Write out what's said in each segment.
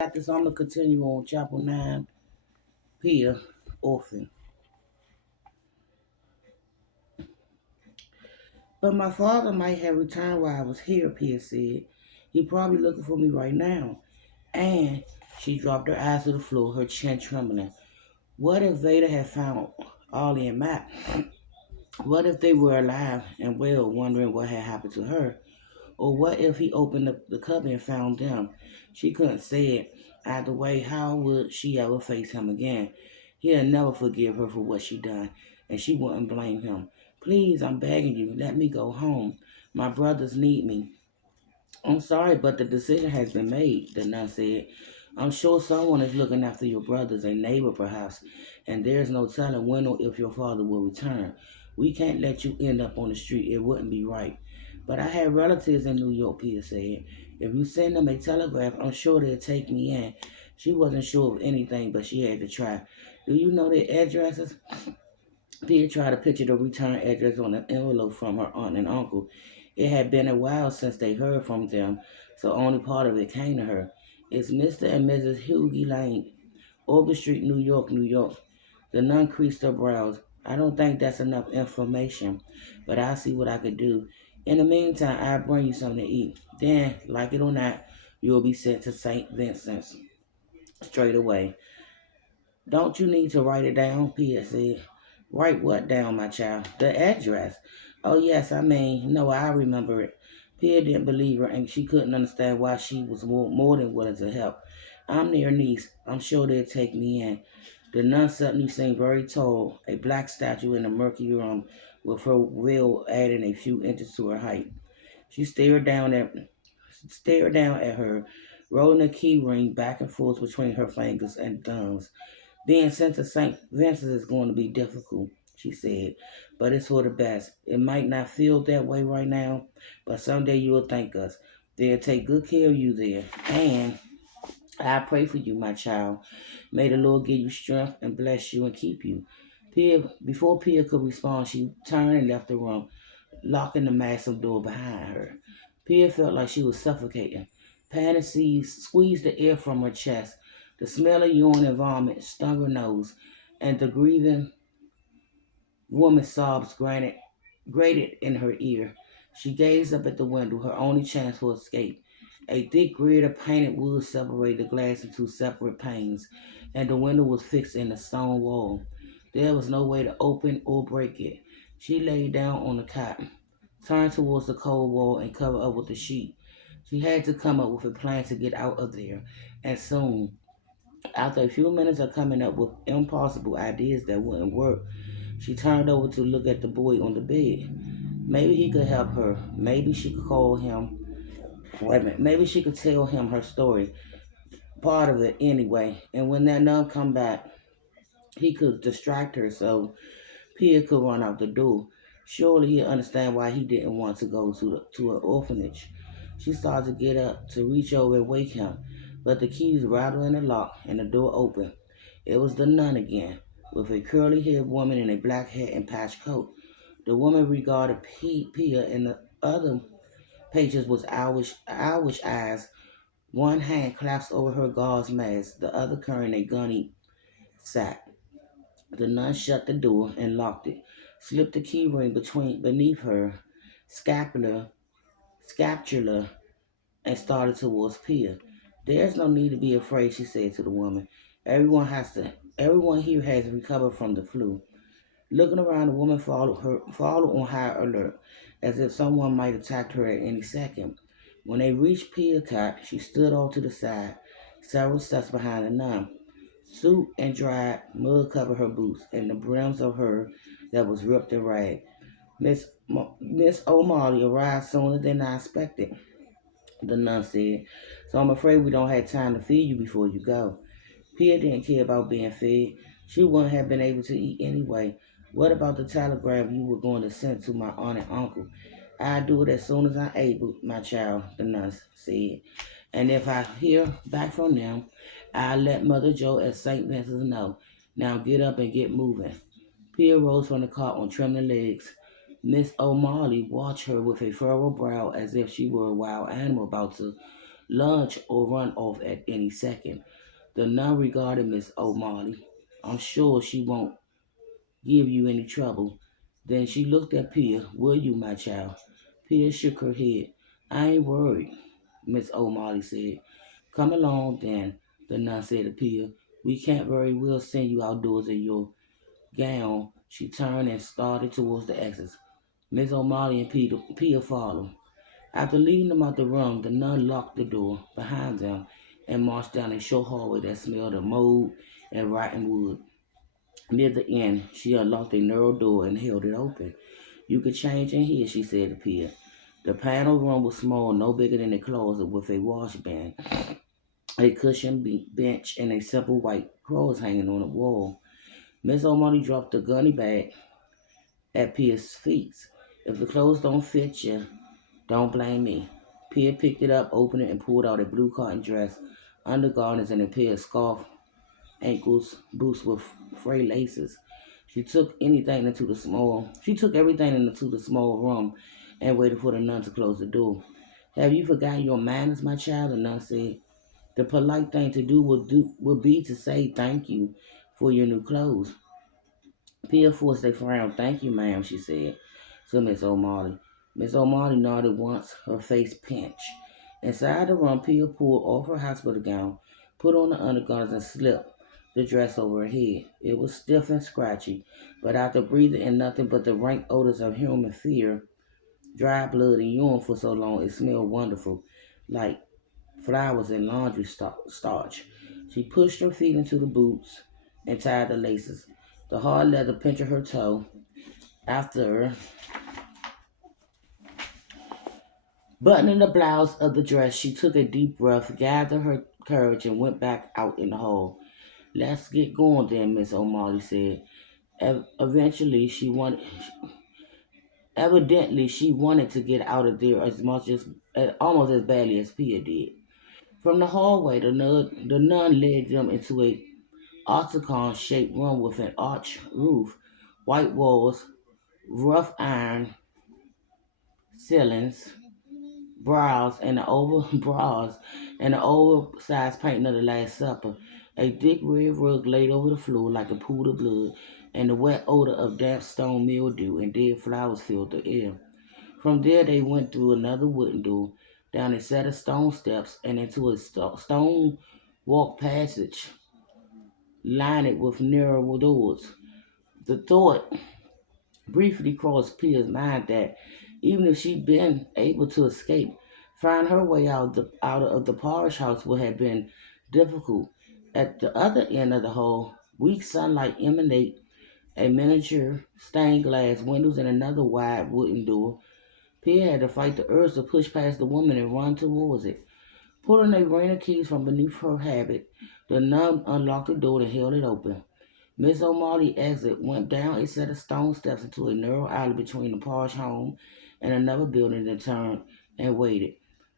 After this, I'm going to continue on Chapter 9, Pia, Orphan. But my father might have returned while I was here, Pia said. He probably looking for me right now. And she dropped her eyes to the floor, her chin trembling. What if Veda had found Ollie and Matt? What if they were alive and well, wondering what had happened to her? Or what if he opened up the cupboard and found them? She couldn't say it. Either way, how would she ever face him again? He'll never forgive her for what she done, and she wouldn't blame him. Please, I'm begging you, let me go home. My brothers need me. I'm sorry, but the decision has been made, the nun said. I'm sure someone is looking after your brothers, a neighbor perhaps, and there's no telling when or if your father will return. We can't let you end up on the street. It wouldn't be right. But I have relatives in New York, Peter said. If you send them a telegraph, I'm sure they'll take me in. She wasn't sure of anything, but she had to try. Do you know their addresses? Peter tried to picture the return address on an envelope from her aunt and uncle. It had been a while since they heard from them, so only part of it came to her. It's Mr. and Mrs. Hughie Lane, Organ Street, New York, New York. The nun creased her brows. I don't think that's enough information, but I'll see what I can do. In the meantime, I'll bring you something to eat. Then, like it or not, you'll be sent to St. Vincent's straight away. Don't you need to write it down? Pia said. Write what down, my child? The address. Oh, yes, no, I remember it. Pia didn't believe her, and she couldn't understand why she was more than willing to help. I'm their niece. I'm sure they'll take me in. The nun suddenly seemed very tall, a black statue in a murky room, with her veil adding a few inches to her height. She stared down at her, rolling the key ring back and forth between her fingers and thumbs. Being sent to St. Vincent is going to be difficult, she said, but it's for the best. It might not feel that way right now, but someday you'll thank us. They'll take good care of you there. And I pray for you, my child. May the Lord give you strength and bless you and keep you. Before Pia could respond, she turned and left the room, locking the massive door behind her. Pia felt like she was suffocating. Panic squeezed the air from her chest. The smell of urine and vomit stung her nose, and the grieving woman's sobs grated in her ear. She gazed up at the window, her only chance for escape. A thick grid of painted wood separated the glass into separate panes, and the window was fixed in the stone wall. There was no way to open or break it. She lay down on the cot, turned towards the cold wall, and covered up with a sheet. She had to come up with a plan to get out of there, and soon. After a few minutes of coming up with impossible ideas that wouldn't work, she turned over to look at the boy on the bed. Maybe he could help her. Maybe she could call him. Wait a minute. Maybe she could tell him her story, part of it anyway. And when that nun come back, he could distract her so Pia could run out the door. Surely he'd understand why he didn't want to go to an orphanage. She started to get up to reach over and wake him, but the keys rattled in the lock and the door opened. It was the nun again, with a curly-haired woman in a black hat and patched coat. The woman regarded Pia and the other patients with owlish eyes. One hand clasped over her gauze mask, the other carrying a gunny sack. The nun shut the door and locked it, slipped the key ring beneath her scapula, scapula, and started towards Pia. There's no need to be afraid, she said to the woman. Everyone here has recovered from the flu. Looking around, the woman followed on high alert, as if someone might attack her at any second. When they reached Pia's cot, she stood off to the side, several steps behind the nun. Soot and dried mud covered her boots and the brims of her that was ripped and ragged. Miss O'Malley arrived sooner than I expected, the nun said, so I'm afraid we don't have time to feed you before you go. Pia didn't care about being fed. She wouldn't have been able to eat anyway. What about the telegram you were going to send to my aunt and uncle? I'll do it as soon as I'm able, my child, the nun said. And if I hear back from them, I'll let Mother Joe at St. Vincent's know. Now get up and get moving. Pia rose from the cot on trembling legs. Miss O'Malley watched her with a furrowed brow as if she were a wild animal about to lunge or run off at any second. The nun regarded Miss O'Malley. I'm sure she won't give you any trouble. Then she looked at Pia. Will you, my child? Pia shook her head. I ain't worried, Miss O'Malley said. Come along, then, the nun said to Pia. We can't very well send you outdoors in your gown. She turned and started towards the exit. Miss O'Malley and Pia followed. After leading them out the room, the nun locked the door behind them and marched down a short hallway that smelled of mold and rotten wood. Near the end, she unlocked a narrow door and held it open. You could change in here, she said to Pia. The panel room was small, no bigger than a closet, with a washband, a cushioned bench, and a simple white clothes hanging on the wall. Miss O'Malley dropped the gunny bag at Pia's feet. If the clothes don't fit you, don't blame me. Pia picked it up, opened it, and pulled out a blue cotton dress, undergarments, and a pair of scarf ankles boots with frayed laces. She took everything into the small room and waited for the nun to close the door. Have you forgotten your manners, my child? The nun said. The polite thing to would be to say thank you for your new clothes. Pia forced a frown. Thank you, ma'am, she said to Miss O'Malley. Miss O'Malley nodded once, her face pinched. Inside the room, Pia pulled off her hospital gown, put on the undergarments, and slipped the dress over her head. It was stiff and scratchy, but after breathing in nothing but the rank odors of human fear, dry blood, and urine for so long, it smelled wonderful, like flowers and laundry starch. She pushed her feet into the boots and tied the laces. The hard leather pinched her toe. After buttoning the blouse of the dress, she took a deep breath, gathered her courage, and went back out in the hall. Let's get going then, Miss O'Malley said. Eventually, evidently, she wanted to get out of there almost as badly as Pia did. From the hallway, the nun led them into a octagon-shaped room with an arched roof, white walls, rough iron ceilings, bras, and the oversized painting of the Last Supper. A thick red rug laid over the floor like a pool of blood, and the wet odor of damp stone mildew and dead flowers filled the air. From there, they went through another wooden door, down a set of stone steps, and into a stone walk passage lined with narrow doors. The thought briefly crossed Pia's mind that even if she'd been able to escape, find her way out of the parish house would have been difficult. At the other end of the hall, weak sunlight emanated a miniature stained glass windows and another wide wooden door. Pia had to fight the urge to push past the woman and run towards it. Pulling a ring of keys from beneath her habit, the nun unlocked the door and held it open. Miss O'Malley exit went down a set of stone steps into a narrow alley between the parish home and another building, then turned and waited.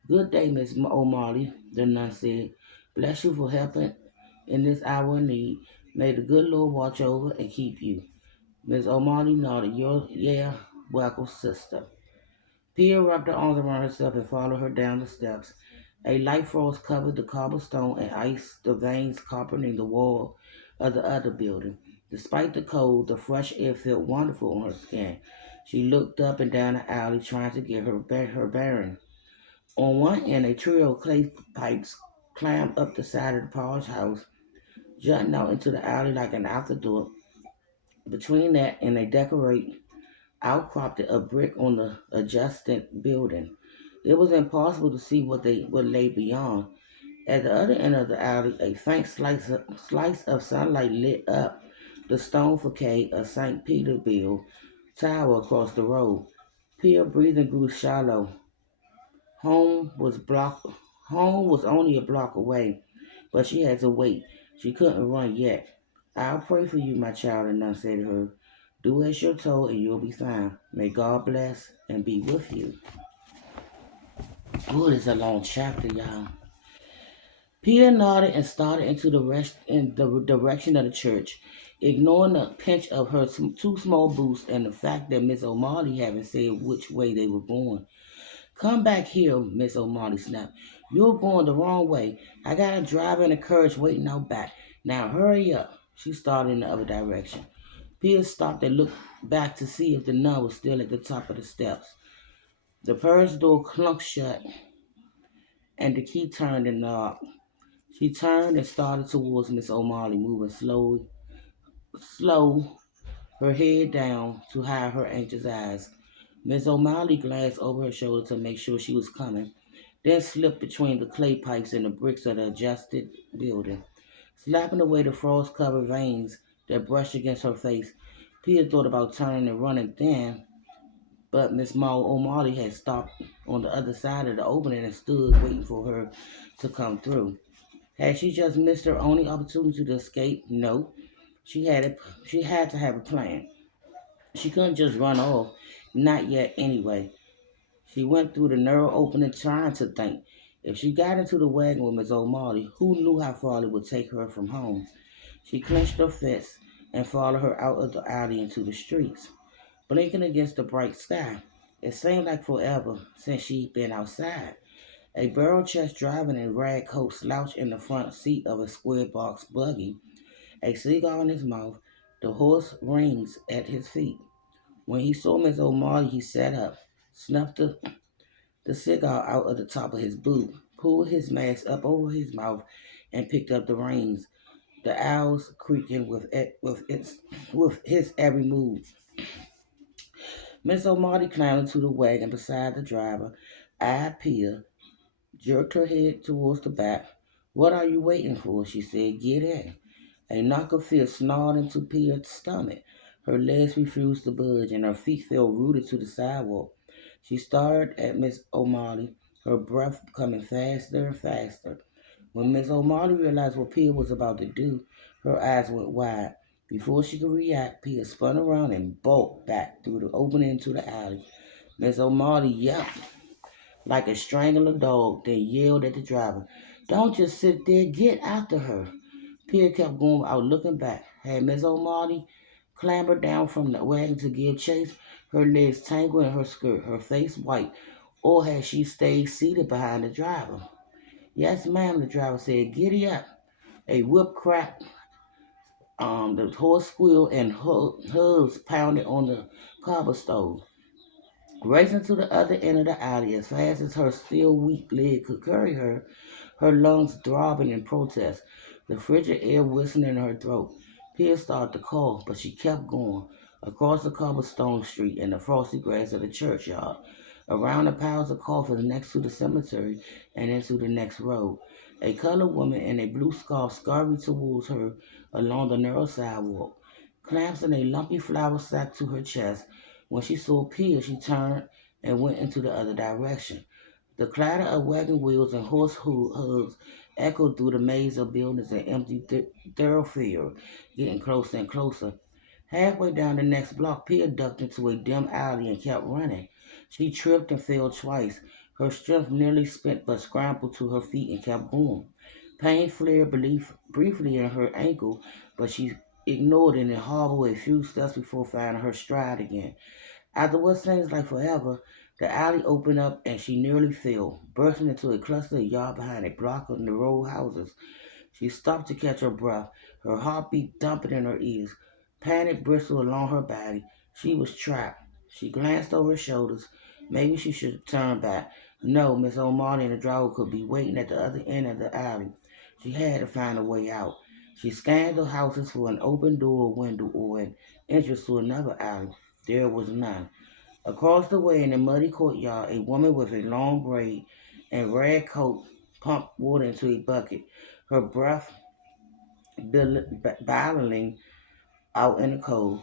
Good day, Miss O'Malley, the nun said. Bless you for helping in this hour of need. May the good Lord watch over and keep you. Miss O'Malley nodded. Yeah, welcome, sister. Pia wrapped her arms around herself and followed her down the steps. A light frost covered the cobblestone and iced the veins carpeting the wall of the other building. Despite the cold, the fresh air felt wonderful on her skin. She looked up and down the alley trying to get her bearing. On one end, a trio of clay pipes climbed up the side of the parish house, jutting out into the alley like an afterdoor. Between that and a decorate outcropped of brick on the adjacent building. It was impossible to see what lay beyond. At the other end of the alley, a faint slice of sunlight lit up the stone facade of St. Peter's Tower across the road. Pia breathing grew shallow. Home was block. Home was only a block away, but she had to wait. She couldn't run yet. I'll pray for you, my child, the nun said to her. Do as you're told, and you'll be fine. May God bless and be with you. Oh, it's a long chapter, y'all. Peter nodded and started in the direction of the church, ignoring the pinch of her two small boots and the fact that Miss O'Malley hadn't said which way they were going. Come back here, Miss O'Malley snapped. You're going the wrong way. I got a driver and a carriage waiting out back. Now hurry up. She started in the other direction. Pia stopped and looked back to see if the nun was still at the top of the steps. The carriage door clunked shut and the key turned in the knob. She turned and started towards Miss O'Malley, moving slow, her head down to hide her anxious eyes. Miss O'Malley glanced over her shoulder to make sure she was coming, then slipped between the clay pipes and the bricks of the adjusted building, slapping away the frost-covered veins that brushed against her face. Pia thought about turning and running then, but Miss O'Malley had stopped on the other side of the opening and stood waiting for her to come through. Had she just missed her only opportunity to escape? No. She had to have a plan. She couldn't just run off. Not yet, anyway. She went through the narrow opening trying to think. If she got into the wagon with Miss O'Malley, who knew how far it would take her from home? She clenched her fists and followed her out of the alley into the streets, blinking against the bright sky. It seemed like forever since she'd been outside. A barrel-chest driver in a rag coat slouched in the front seat of a square box buggy, a cigar in his mouth, the horse rings at his feet. When he saw Miss O'Malley, he sat up, snuffed the cigar out of the top of his boot, pulled his mask up over his mouth, and picked up the reins, the owls creaking with his every move. Miss O'Malley climbed into the wagon beside the driver, eyed Pia, jerked her head towards the back. "What are you waiting for?" she said. "Get in." A knock of fear snarled into Pia's stomach. Her legs refused to budge, and her feet felt rooted to the sidewalk. She stared at Miss O'Malley, her breath coming faster and faster. When Miss O'Malley realized what Pia was about to do, her eyes went wide. Before she could react, Pia spun around and bolted back through the opening into the alley. Miss O'Malley yelped like a strangler dog, then yelled at the driver, "Don't just sit there, get after her." Pia kept going without looking back. Had Miss O'Malley clambered down from the wagon to give chase, her legs tangled in her skirt, her face white, or had she stayed seated behind the driver? "Yes, ma'am," the driver said. "Giddy up." A whip cracked, the horse squealed, and hooves pounded on the cobblestone. Racing to the other end of the alley as fast as her still weak leg could carry her, her lungs throbbing in protest, the frigid air whistling in her throat. Pia started to cough, but she kept going, across the cobblestone street and the frosty grass of the churchyard, around the piles of coffins next to the cemetery, and into the next road. A colored woman in a blue scarf scurried towards her along the narrow sidewalk, clasping a lumpy flour sack to her chest. When she saw Pia, she turned and went into the other direction. The clatter of wagon wheels and horse hooves echoed through the maze of buildings and empty thoroughfare, getting closer and closer. Halfway down the next block, Pia ducked into a dim alley and kept running. She tripped and fell twice, her strength nearly spent, but scrambled to her feet and kept going. Pain flared briefly in her ankle, but she ignored it and hobbled a few steps before finding her stride again. After what seems like forever, the alley opened up and she nearly fell, bursting into a cluster a yard behind a block of the row houses. She stopped to catch her breath, her heartbeat thumping in her ears. Panic bristled along her body. She was trapped. She glanced over her shoulders. Maybe she should turn back. No, Miss O'Malley and the driver could be waiting at the other end of the alley. She had to find a way out. She scanned the houses for an open door or window or an entrance to another alley. There was none. Across the way in the muddy courtyard, a woman with a long braid and red coat pumped water into a bucket, her breath billowing out in the cold.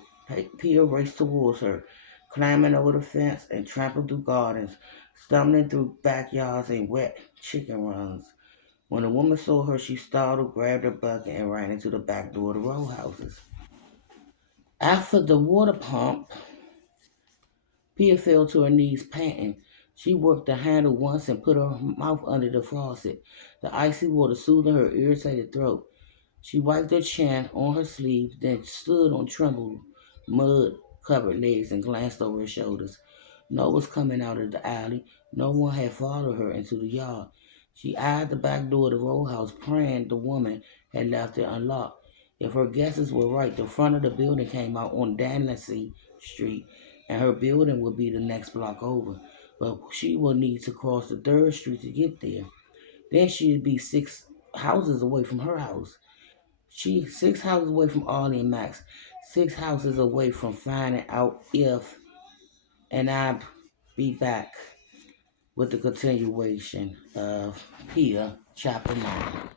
Pia raced towards her, climbing over the fence and trampled through gardens, stumbling through backyards and wet chicken runs. When the woman saw her, she startled, grabbed her bucket, and ran into the back door of the row houses. After the water pump, Pia fell to her knees, panting. She worked the handle once and put her mouth under the faucet, the icy water soothing her irritated throat. She wiped her chin on her sleeve, then stood on trembling, mud-covered legs and glanced over her shoulders. No one was coming out of the alley. No one had followed her into the yard. She eyed the back door of the row house, praying the woman had left it unlocked. If her guesses were right, the front of the building came out on Danacy Street, and her building would be the next block over. But she would need to cross the third street to get there. Then she'd be 6 houses away from her house. She 6 houses away from Arlie and Max. 6 houses away from finding out if, and I'll be back with the continuation of Peter, chapter 9.